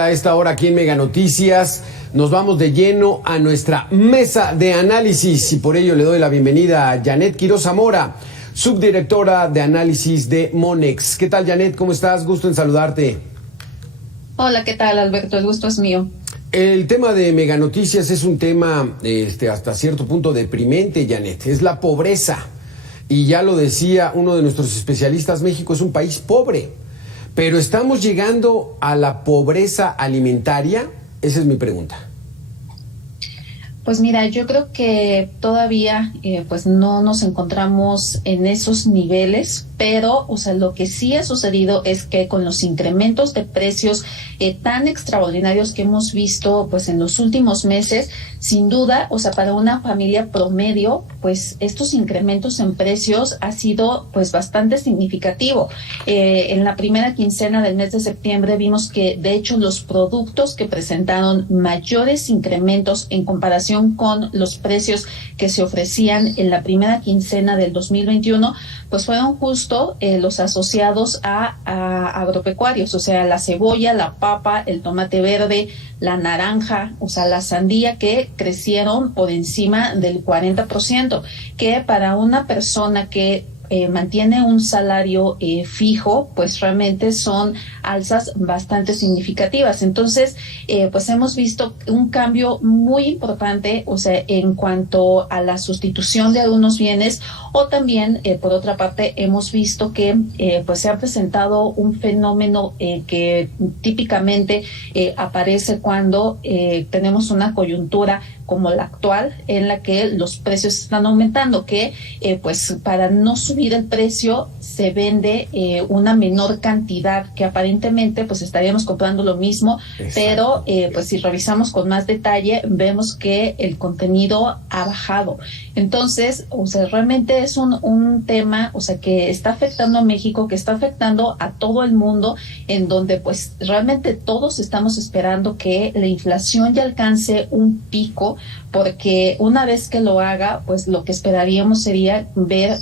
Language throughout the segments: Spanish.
A esta hora aquí en Mega Noticias nos vamos de lleno a nuestra mesa de análisis y por ello le doy la bienvenida a Janet Quiroz Zamora, subdirectora de análisis de Monex. ¿Qué tal, Janet? ¿Cómo estás? Gusto en saludarte. Hola, ¿qué tal, Alberto? El gusto es mío. El tema de Mega Noticias es un tema hasta cierto punto deprimente, Janet. Es la pobreza. Y ya lo decía uno de nuestros especialistas, México es un país pobre. Pero ¿estamos llegando a la pobreza alimentaria? Esa es mi pregunta. Pues mira, yo creo que todavía pues no nos encontramos en esos niveles, pero lo que sí ha sucedido es que con los incrementos de precios tan extraordinarios que hemos visto pues en los últimos meses, sin duda, para una familia promedio, pues estos incrementos en precios ha sido pues bastante significativo. En la primera quincena del mes de septiembre vimos que de hecho los productos que presentaron mayores incrementos en comparación con los precios que se ofrecían en la primera quincena del 2021, pues fueron justo los asociados a agropecuarios, la cebolla, la papa, el tomate verde, la naranja, la sandía, que crecieron por encima del 40%, que para una persona que mantiene un salario fijo, pues realmente son alzas bastante significativas. Entonces, pues hemos visto un cambio muy importante, en cuanto a la sustitución de algunos bienes, o también, por otra parte, hemos visto que pues se ha presentado un fenómeno que típicamente aparece cuando tenemos una coyuntura como la actual, en la que los precios están aumentando, que pues para no subir el precio se vende una menor cantidad, que aparentemente pues estaríamos comprando lo mismo. Exacto. Pero pues si revisamos con más detalle vemos que el contenido ha bajado. Entonces, realmente es un tema, que está afectando a México, que está afectando a todo el mundo, en donde pues realmente todos estamos esperando que la inflación ya alcance un pico, porque una vez que lo haga, pues lo que esperaríamos sería ver,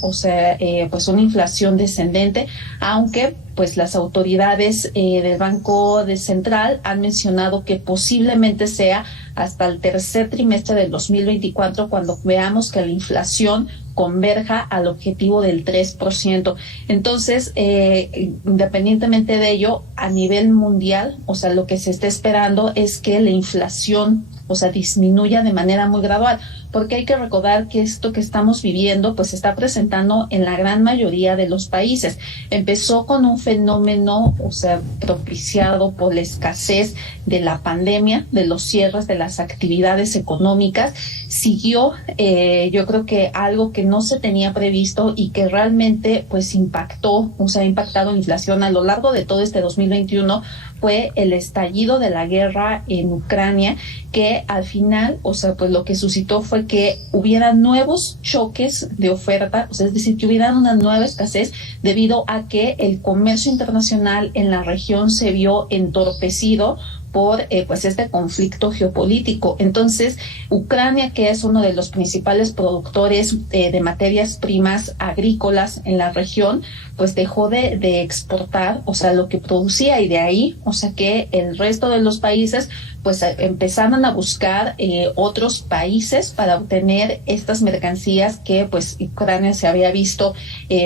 pues una inflación descendente, aunque pues las autoridades del Banco Central han mencionado que posiblemente sea hasta el tercer trimestre del 2024 cuando veamos que la inflación converja al objetivo del 3%. Entonces, independientemente de ello, a nivel mundial, lo que se está esperando es que la inflación disminuya de manera muy gradual, porque hay que recordar que esto que estamos viviendo pues se está presentando en la gran mayoría de los países. Empezó con un fenómeno, propiciado por la escasez de la pandemia, de los cierres de las actividades económicas. Siguió, yo creo que algo que no se tenía previsto y que realmente pues impactó, ha impactado la inflación a lo largo de todo este 2021, fue el estallido de la guerra en Ucrania, que al final, pues lo que suscitó fue que hubiera nuevos choques de oferta, es decir, que hubiera una nueva escasez debido a que el comercio internacional en la región se vio entorpecido por pues este conflicto geopolítico. Entonces, Ucrania, que es uno de los principales productores de materias primas agrícolas en la región, pues dejó de exportar, lo que producía, y de ahí, que el resto de los países pues empezaron a buscar otros países para obtener estas mercancías que pues Ucrania se había visto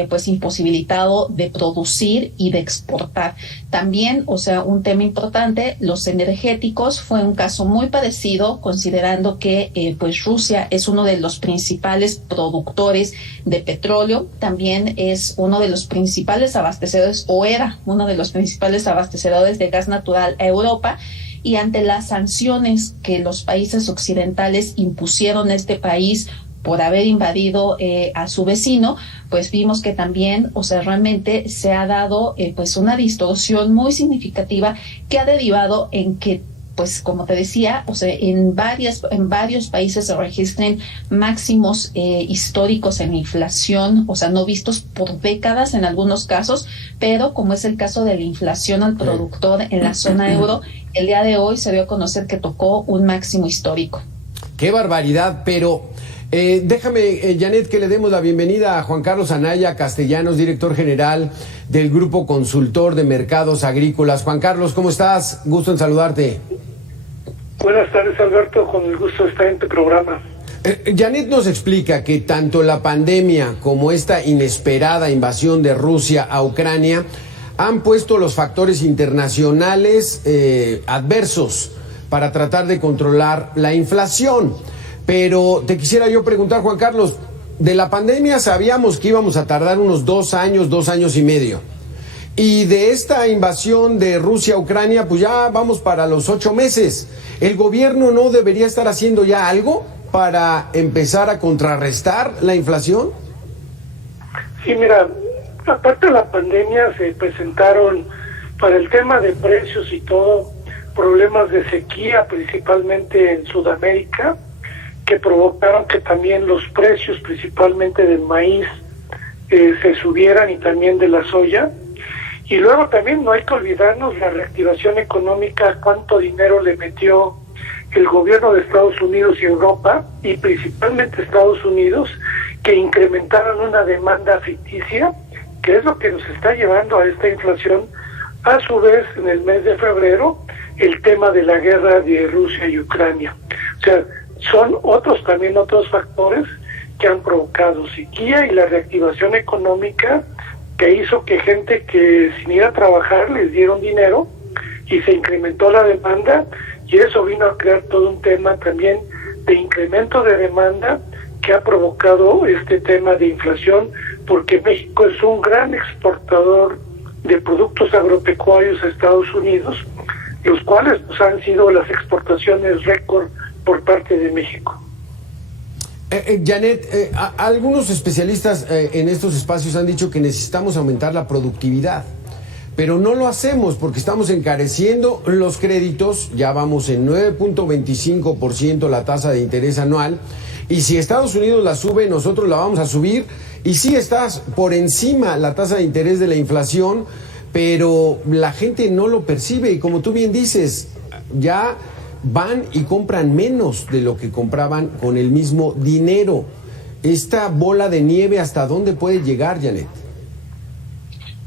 pues imposibilitado de producir y de exportar. También, un tema importante, los energéticos, fue un caso muy parecido, considerando que pues Rusia es uno de los principales productores de petróleo, también es uno de los principales abastecedores, o era uno de los principales abastecedores de gas natural a Europa, y ante las sanciones que los países occidentales impusieron a este país por haber invadido a su vecino, pues vimos que también, realmente se ha dado pues una distorsión muy significativa, que ha derivado en que, pues como te decía, en varios países se registren máximos históricos en inflación, no vistos por décadas en algunos casos, pero como es el caso de la inflación al productor en la zona euro, el día de hoy se dio a conocer que tocó un máximo histórico. ¡Qué barbaridad! Pero Déjame, Janet, que le demos la bienvenida a Juan Carlos Anaya Castellanos, director general del Grupo Consultor de Mercados Agrícolas. Juan Carlos, ¿cómo estás? Gusto en saludarte. Buenas tardes, Alberto, con el gusto de estar en tu programa. Janet nos explica que tanto la pandemia como esta inesperada invasión de Rusia a Ucrania han puesto los factores internacionales adversos para tratar de controlar la inflación. Pero te quisiera yo preguntar, Juan Carlos, de la pandemia sabíamos que íbamos a tardar unos 2 años y medio. Y de esta invasión de Rusia a Ucrania, pues ya vamos para los 8 meses. ¿El gobierno no debería estar haciendo ya algo para empezar a contrarrestar la inflación? Sí, mira, aparte de la pandemia se presentaron para el tema de precios y todo, problemas de sequía, principalmente en Sudamérica, que provocaron que también los precios, principalmente del maíz, se subieran, y también de la soya. Y luego también no hay que olvidarnos la reactivación económica, cuánto dinero le metió el gobierno de Estados Unidos y Europa, y principalmente Estados Unidos, que incrementaron una demanda ficticia, que es lo que nos está llevando a esta inflación. A su vez, en el mes de febrero, el tema de la guerra de Rusia y Ucrania. O sea, son otros factores que han provocado sequía y la reactivación económica, que hizo que gente que sin ir a trabajar les dieron dinero y se incrementó la demanda, y eso vino a crear todo un tema también de incremento de demanda que ha provocado este tema de inflación, porque México es un gran exportador de productos agropecuarios a Estados Unidos, los cuales pues, han sido las exportaciones récord por parte de México. Janet, algunos especialistas en estos espacios han dicho que necesitamos aumentar la productividad, pero no lo hacemos porque estamos encareciendo los créditos. Ya vamos en 9.25% la tasa de interés anual, y si Estados Unidos la sube, nosotros la vamos a subir, y sí estás por encima la tasa de interés de la inflación, pero la gente no lo percibe, y como tú bien dices, ya van y compran menos de lo que compraban con el mismo dinero. Esta bola de nieve, ¿hasta dónde puede llegar, Janet?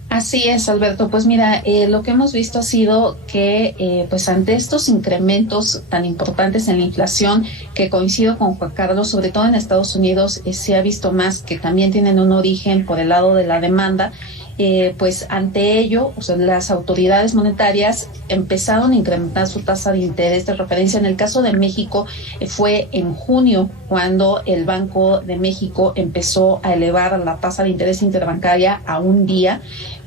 Así es, Alberto. Pues mira, lo que hemos visto ha sido que pues ante estos incrementos tan importantes en la inflación, que coincido con Juan Carlos, sobre todo en Estados Unidos, se ha visto más que también tienen un origen por el lado de la demanda. Pues ante ello, o sea, las autoridades monetarias empezaron a incrementar su tasa de interés de referencia. En el caso de México, fue en junio cuando el Banco de México empezó a elevar la tasa de interés interbancaria a un día.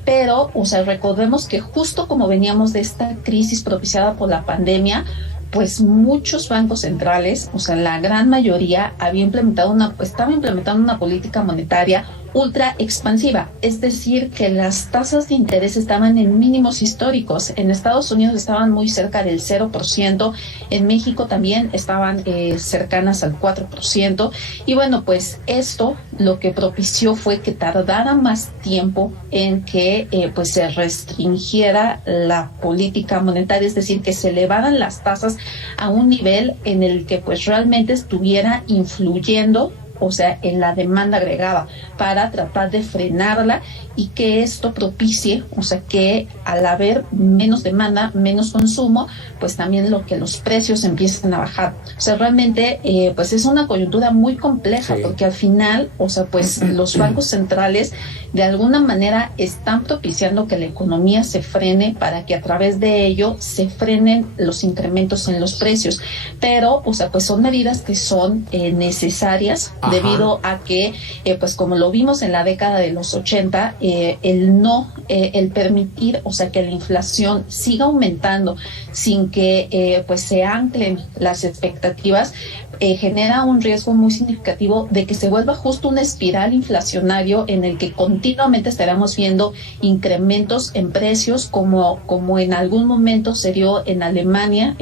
Pero, o sea, recordemos que justo como veníamos de esta crisis propiciada por la pandemia, pues muchos bancos centrales, o sea, la gran mayoría estaba implementando una política monetaria ultra expansiva, es decir, que las tasas de interés estaban en mínimos históricos. En Estados Unidos estaban muy cerca del 0%, en México también estaban cercanas al 4%, y bueno, pues esto lo que propició fue que tardara más tiempo en que pues se restringiera la política monetaria, es decir, que se elevaran las tasas a un nivel en el que pues realmente estuviera influyendo, o sea, en la demanda agregada, para tratar de frenarla, y que esto propicie, o sea, que al haber menos demanda, menos consumo, pues también los precios empiezan a bajar. O sea, realmente, pues es una coyuntura muy compleja, sí, porque al final, o sea, pues los bancos centrales de alguna manera están propiciando que la economía se frene para que a través de ello se frenen los incrementos en los precios. Pero, o sea, pues son medidas que son necesarias. Ajá. Debido a que, pues como lo vimos en la década de los 80, el permitir, o sea, que la inflación siga aumentando sin que pues se anclen las expectativas, genera un riesgo muy significativo de que se vuelva justo una espiral inflacionario en el que continuamente estaremos viendo incrementos en precios como en algún momento se dio en Alemania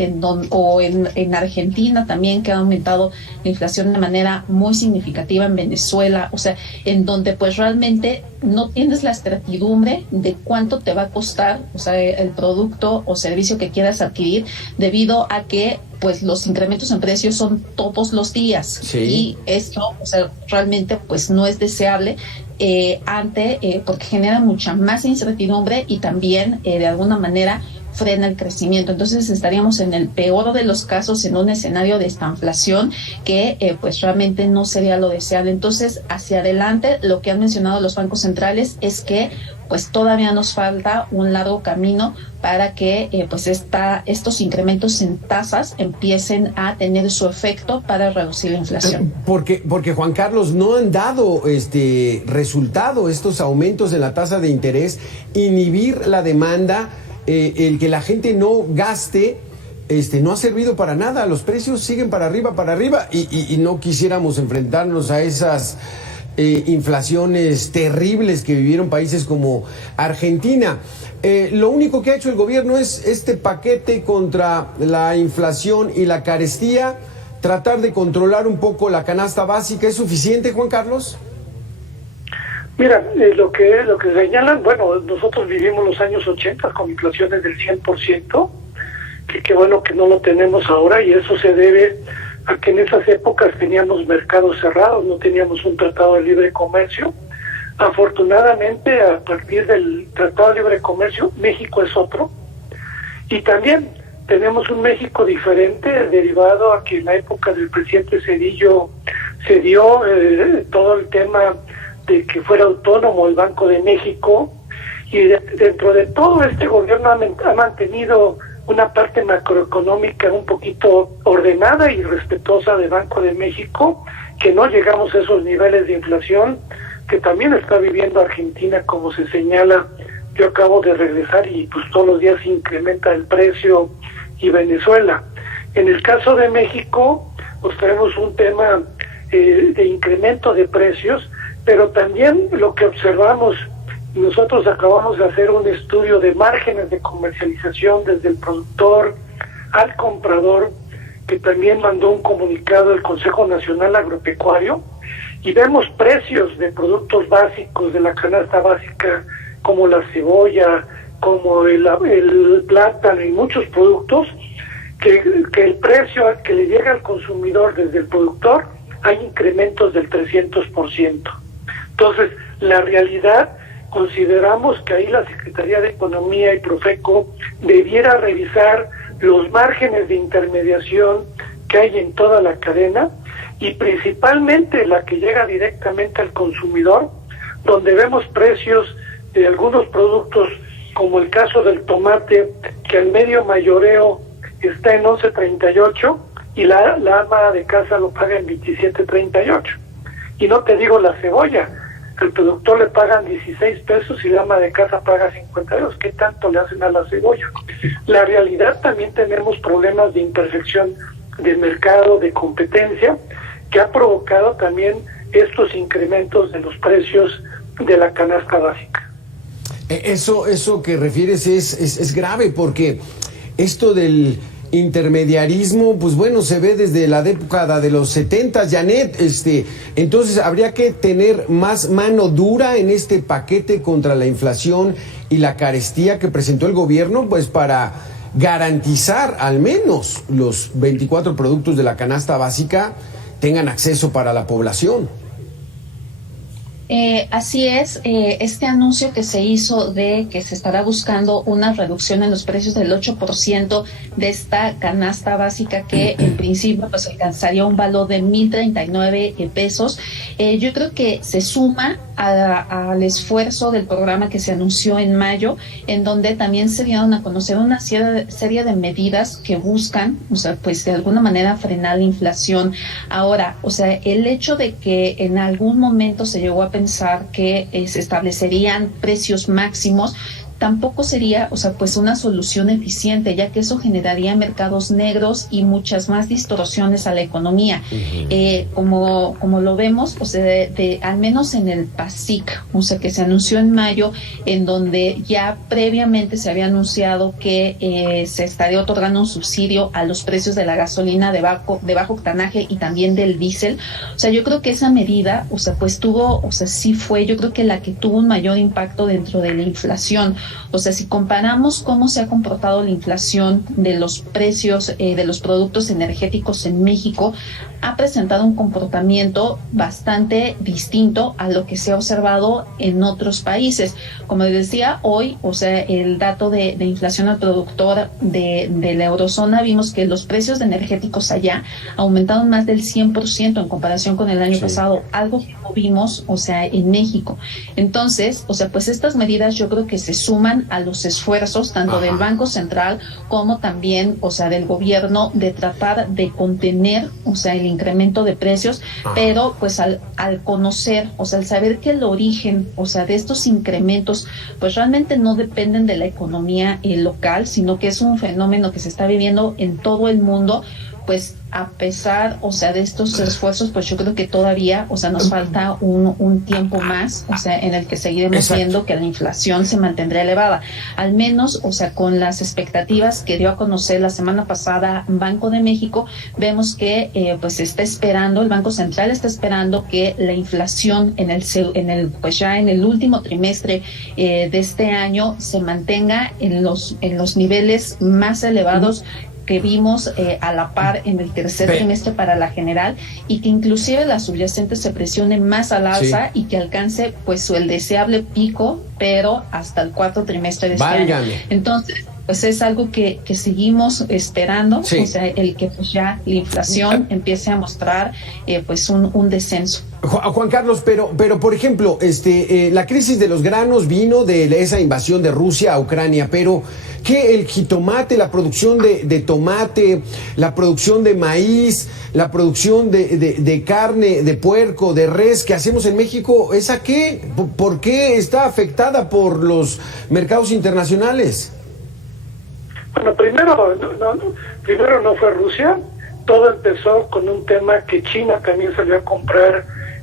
o en Argentina también, que ha aumentado la inflación de manera muy significativa, en Venezuela, o sea, en donde pues realmente no tienes la certidumbre de cuánto te va a costar, o sea, el producto o servicio que quieras adquirir, debido a que pues los incrementos en precios son todos los días, sí. Y esto, o sea, realmente pues no es deseable porque genera mucha más incertidumbre y también de alguna manera frena el crecimiento. Entonces estaríamos en el peor de los casos en un escenario de estanflación que pues realmente no sería lo deseable. Entonces, hacia adelante, lo que han mencionado los bancos centrales es que pues todavía nos falta un largo camino para que pues estos incrementos en tasas empiecen a tener su efecto para reducir la inflación. Porque Juan Carlos, no han dado resultado estos aumentos en la tasa de interés, inhibir la demanda, el que la gente no gaste, no ha servido para nada. Los precios siguen para arriba, y no quisiéramos enfrentarnos a esas inflaciones terribles que vivieron países como Argentina. Lo único que ha hecho el gobierno es este paquete contra la inflación y la carestía, tratar de controlar un poco la canasta básica. ¿Es suficiente, Juan Carlos? Mira, lo que señalan, bueno, nosotros vivimos los años 80 con inflaciones del 100%, que bueno que no lo tenemos ahora, y eso se debe a que en esas épocas teníamos mercados cerrados, no teníamos un tratado de libre comercio. Afortunadamente, a partir del tratado de libre comercio, México es otro, y también tenemos un México diferente, derivado a que en la época del presidente Zedillo se dio todo el tema de que fuera autónomo el Banco de México, y dentro de todo este gobierno ha mantenido una parte macroeconómica un poquito ordenada y respetuosa del Banco de México, que no llegamos a esos niveles de inflación que también está viviendo Argentina, como se señala. Yo acabo de regresar y pues todos los días se incrementa el precio, y Venezuela. En el caso de México, pues tenemos un tema de incremento de precios, pero también lo que observamos, nosotros acabamos de hacer un estudio de márgenes de comercialización desde el productor al comprador, que también mandó un comunicado al Consejo Nacional Agropecuario, y vemos precios de productos básicos de la canasta básica, como la cebolla, como el plátano y muchos productos, que el precio que le llega al consumidor desde el productor hay incrementos del 300%. Entonces, la realidad, consideramos que ahí la Secretaría de Economía y Profeco debiera revisar los márgenes de intermediación que hay en toda la cadena, y principalmente la que llega directamente al consumidor, donde vemos precios de algunos productos, como el caso del tomate, que el medio mayoreo está en 11.38 y la ama de casa lo paga en 27.38. Y no te digo la cebolla, el productor le pagan 16 pesos y la ama de casa paga 52. ¿Qué tanto le hacen a la cebolla? La realidad, también tenemos problemas de imperfección del mercado, de competencia, que ha provocado también estos incrementos de los precios de la canasta básica. Eso que refieres es grave, porque esto del intermediarismo, pues bueno, se ve desde la década de los 70, Janet. Entonces habría que tener más mano dura en este paquete contra la inflación y la carestía que presentó el gobierno, pues para garantizar al menos los 24 productos de la canasta básica tengan acceso para la población. Así es, este anuncio que se hizo de que se estará buscando una reducción en los precios del 8% de esta canasta básica, que en principio pues alcanzaría un valor de 1,039 pesos. Yo creo que se suma al esfuerzo del programa que se anunció en mayo, en donde también se dieron a conocer una serie de medidas que buscan, o sea, pues de alguna manera frenar la inflación. Ahora, o sea, el hecho de que en algún momento se llegó a pensar que se establecerían precios máximos, tampoco sería, o sea, pues una solución eficiente, ya que eso generaría mercados negros y muchas más distorsiones a la economía. Como lo vemos, o sea, al menos en el PASIC, o sea, que se anunció en mayo, en donde ya previamente se había anunciado que se estaría otorgando un subsidio a los precios de la gasolina de bajo octanaje y también del diésel. O sea, yo creo que esa medida, o sea, pues sí fue, yo creo que la que tuvo un mayor impacto dentro de la inflación. O sea, si comparamos cómo se ha comportado la inflación de los precios de los productos energéticos en México, ha presentado un comportamiento bastante distinto a lo que se ha observado en otros países. Como les decía, hoy, o sea, el dato de inflación al productor de la eurozona, vimos que los precios de energéticos allá aumentaron más del 100% en comparación con el año pasado, algo que no vimos, o sea, en México. Entonces, o sea, pues estas medidas yo creo que se suman a los esfuerzos tanto del Banco Central como también, o sea, del gobierno de tratar de contener, o sea, el incremento de precios, pero pues al conocer, o sea, al saber que el origen, o sea, de estos incrementos, pues realmente no dependen de la economía local, sino que es un fenómeno que se está viviendo en todo el mundo, pues a pesar, o sea, de estos esfuerzos, pues yo creo que todavía, o sea, nos falta un tiempo más, o sea, en el que seguiremos viendo que la inflación se mantendrá elevada. Al menos, o sea, con las expectativas que dio a conocer la semana pasada Banco de México, vemos que pues está esperando, el Banco Central está esperando que la inflación pues ya en el último trimestre de este año se mantenga en los niveles más elevados que vimos a la par en el tercer trimestre para la general, y que inclusive la subyacente se presione más al alza y que alcance pues el deseable pico, pero hasta el cuarto trimestre de este año. Entonces, pues es algo que seguimos esperando, o sea, el que pues ya la inflación empiece a mostrar pues un descenso. Juan Carlos, pero por ejemplo, la crisis de los granos vino de esa invasión de Rusia a Ucrania, pero que el jitomate, la producción de tomate, la producción de maíz, la producción de carne, de puerco, de res que hacemos en México, ¿esa qué? ¿Por qué está afectada por los mercados internacionales? Bueno, primero no fue Rusia. Todo empezó con un tema que China también salió a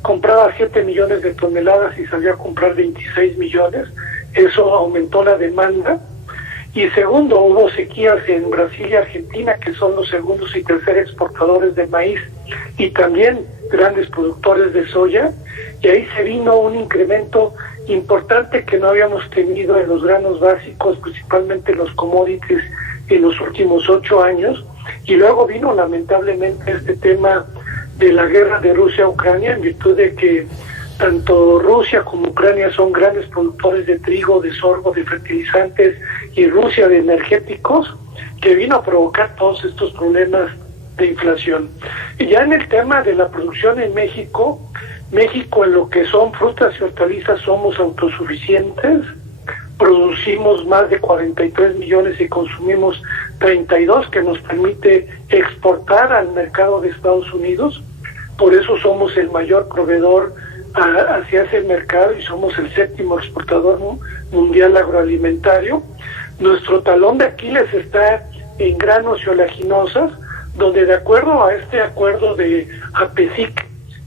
compraba 7 millones de toneladas y salió a comprar 26 millones. Eso aumentó la demanda. Y segundo, hubo sequías en Brasil y Argentina, que son los segundos y terceros exportadores de maíz, y también grandes productores de soya, y ahí se vino un incremento importante que no habíamos tenido en los granos básicos, principalmente los commodities, en los últimos 8 años, y luego vino lamentablemente este tema de la guerra de Rusia a Ucrania, en virtud de que tanto Rusia como Ucrania son grandes productores de trigo, de sorgo, de fertilizantes, y Rusia de energéticos, que vino a provocar todos estos problemas de inflación. Y ya en el tema de la producción en México en lo que son frutas y hortalizas somos autosuficientes, producimos más de 43 millones y consumimos 32, que nos permite exportar al mercado de Estados Unidos. Por eso somos el mayor proveedor hacia ese mercado y somos el 7º exportador mundial agroalimentario. Nuestro talón de Aquiles está en granos y oleaginosas, donde de acuerdo a este acuerdo de APESIC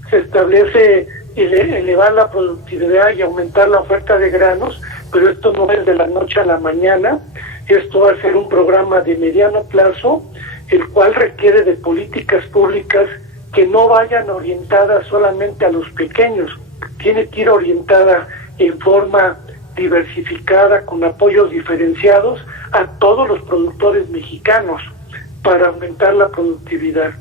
se establece elevar la productividad y aumentar la oferta de granos, pero esto no es de la noche a la mañana. Esto va a ser un programa de mediano plazo, el cual requiere de políticas públicas que no vayan orientadas solamente a los pequeños, tiene que ir orientada en forma diversificada, con apoyos diferenciados a todos los productores mexicanos para aumentar la productividad.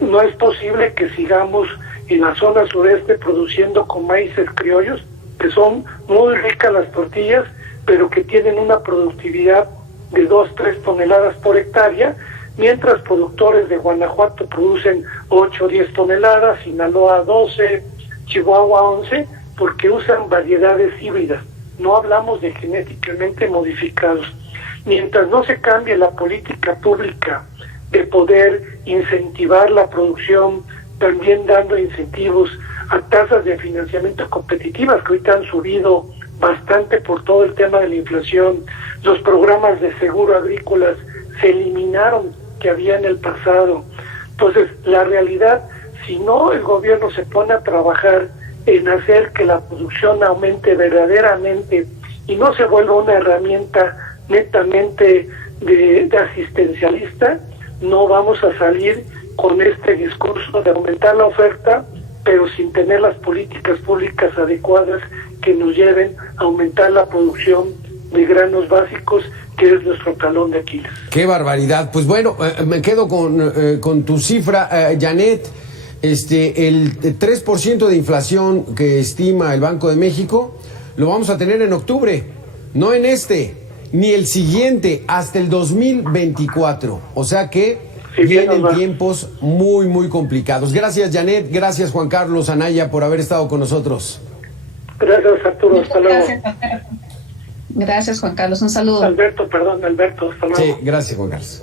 No es posible que sigamos en la zona sureste produciendo con maíces criollos, que son muy ricas las tortillas, pero que tienen una productividad de 2-3 toneladas por hectárea, mientras productores de Guanajuato producen 8 o 10 toneladas, Sinaloa 12, Chihuahua 11, porque usan variedades híbridas. No hablamos de genéticamente modificados. Mientras no se cambie la política pública de poder incentivar la producción, también dando incentivos a tasas de financiamiento competitivas que ahorita han subido bastante por todo el tema de la inflación. Los programas de seguro agrícolas se eliminaron que había en el pasado. Entonces, la realidad, si no el gobierno se pone a trabajar en hacer que la producción aumente verdaderamente y no se vuelva una herramienta netamente de asistencialista, no vamos a salir con este discurso de aumentar la oferta, pero sin tener las políticas públicas adecuadas que nos lleven a aumentar la producción de granos básicos, que es nuestro talón de Aquiles. Qué barbaridad. Pues bueno, me quedo con tu cifra, Janet. El 3% de inflación que estima el Banco de México lo vamos a tener en octubre, no en ni el siguiente, hasta el 2024. O sea que sí, vienen tiempos muy, muy complicados. Gracias, Janet. Gracias, Juan Carlos Anaya, por haber estado con nosotros. Gracias, Arturo. Hasta luego. Gracias, Juan Carlos. Un saludo. Alberto, hasta luego. Sí, gracias, Juan Carlos.